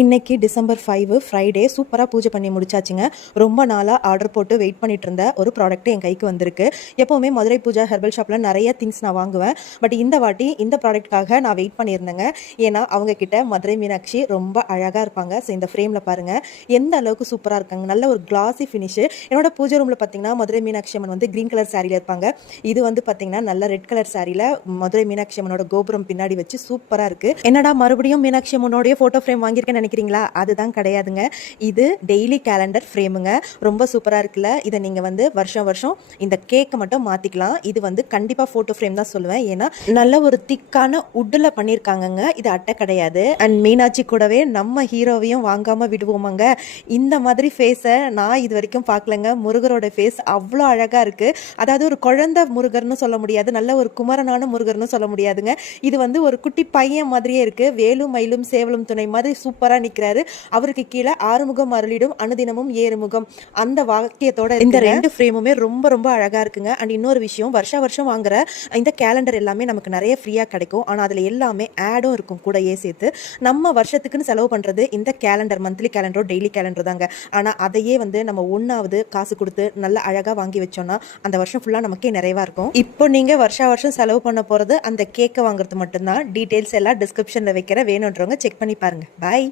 இன்னைக்கு December 5 Friday சூப்பராக பூஜை பண்ணி முடிச்சாச்சுங்க. ரொம்ப நாளாக ஆர்டர் போட்டு வெயிட் பண்ணிட்டு இருந்த ஒரு ப்ராடக்ட் என் கைக்கு வந்திருக்கு. எப்போவுமே மதுரை பூஜா ஹெர்பல் ஷாப்பில் நிறைய திங்ஸ் நான் வாங்குவேன். பட் இந்த வாட்டி இந்த ப்ராடக்ட்காக நான் வெயிட் பண்ணியிருந்தேங்க. ஏன்னா அவங்க கிட்ட மதுரை மீனாட்சி ரொம்ப அழகாக இருப்பாங்க. ஸோ இந்த ஃப்ரேமில் பாருங்கள் எந்த அளவுக்கு சூப்பராக இருக்காங்க. நல்ல ஒரு கிளாஸி ஃபினிஷு. என்னோட பூஜை ரூமில் பார்த்தீங்கன்னா மதுரை மீனாட்சி அம்மன் வந்து க்ரீன் கலர் சாரியில் இருப்பாங்க. இது வந்து பார்த்தீங்கன்னா நல்ல ரெட் கலர் சாரியில் மதுரை மீனாட்சி அம்மனோட கோபுரம் பின்னாடி வச்சு சூப்பராக இருக்குது. என்னடா மறுபடியும் மீனாட்சி அம்மனோடைய ஃபோட்டோ ஃப்ரேம் வாங்கியிருக்கேன்னு நினைக்கிறீங்களா? அதுதான் கிடையாதுங்க. இது டெய்லி கேலண்டர் ஃப்ரேமுங்க. ரொம்ப சூப்பராக இருக்குல்ல. இதை நீங்கள் வந்து வருஷம் வருஷம் இந்த கேக்கை மட்டும் மாற்றிக்கலாம். இது வந்து கண்டிப்பாக ஃபோட்டோ ஃப்ரேம் தான் சொல்லுவேன். ஏன்னா நல்ல ஒரு திக்கான உட்டில் பண்ணியிருக்காங்கங்க. இது அட்டை கிடையாது. அண்ட் மீனாட்சி கூடவே நம்ம ஹீரோவையும் வாங்காமல் விடுவோமாங்க. இந்த மாதிரி ஃபேஸை நான் இது வரைக்கும் பார்க்கலங்க. முருகரோட ஃபேஸ் அவ்வளோ அழகாக இருக்குது. அதாவது ஒரு குழந்தை முருகர்னு சொல்ல முடியாது, நல்ல ஒரு குமரனான முருகர்னு சொல்ல முடியாதுங்க. இது வந்து ஒரு குட்டி பையன் மாதிரியே இருக்குது. வேலும் மயிலும் சேவலும் துணை மாதிரி சூப்பராக நிற்கிறாரு. அவருக்கு கீழே ஆறுமுகம் அருளிடும் அனுதினமும் ஏறுமுகம் அந்த வாக்கியத்தோட இந்த ரெண்டு ஃப்ரேமுமே ரொம்ப ரொம்ப அழகா இருக்குங்க. அண்ட் இன்னொரு விஷயம், வருஷம் வாங்குற இந்த கேலண்டர் எல்லாமே நமக்கு நிறைய ஃப்ரீயா கிடைக்கும். ஆனா அதுல எல்லாமே ஆடும் இருக்கும் கூடயே சேர்த்து. நம்ம வருஷத்துக்குன்னு செலவு பண்றது இந்த கேலண்டர், மந்த்லி கேலண்டரோ டெய்லி கேலண்டர் தாங்க. ஆனா அதையே வந்து நம்ம ஒன்னாவது காசு கொடுத்து நல்ல அழகா வாங்கி வச்சோம்னா அந்த வருஷம் ஃபுல்லா நமக்கே நிறைவா இருக்கும். இப்போ நீங்க வருஷம் செலவு பண்ண போறது அந்த கேக்கை வாங்குறது மட்டும்தான். டீடைல்ஸ் எல்லாம் டிஸ்கிரிப்ஷன்ல வைக்கிற, வேணுன்றவங்க செக் பண்ணி பாருங்க. பாய்.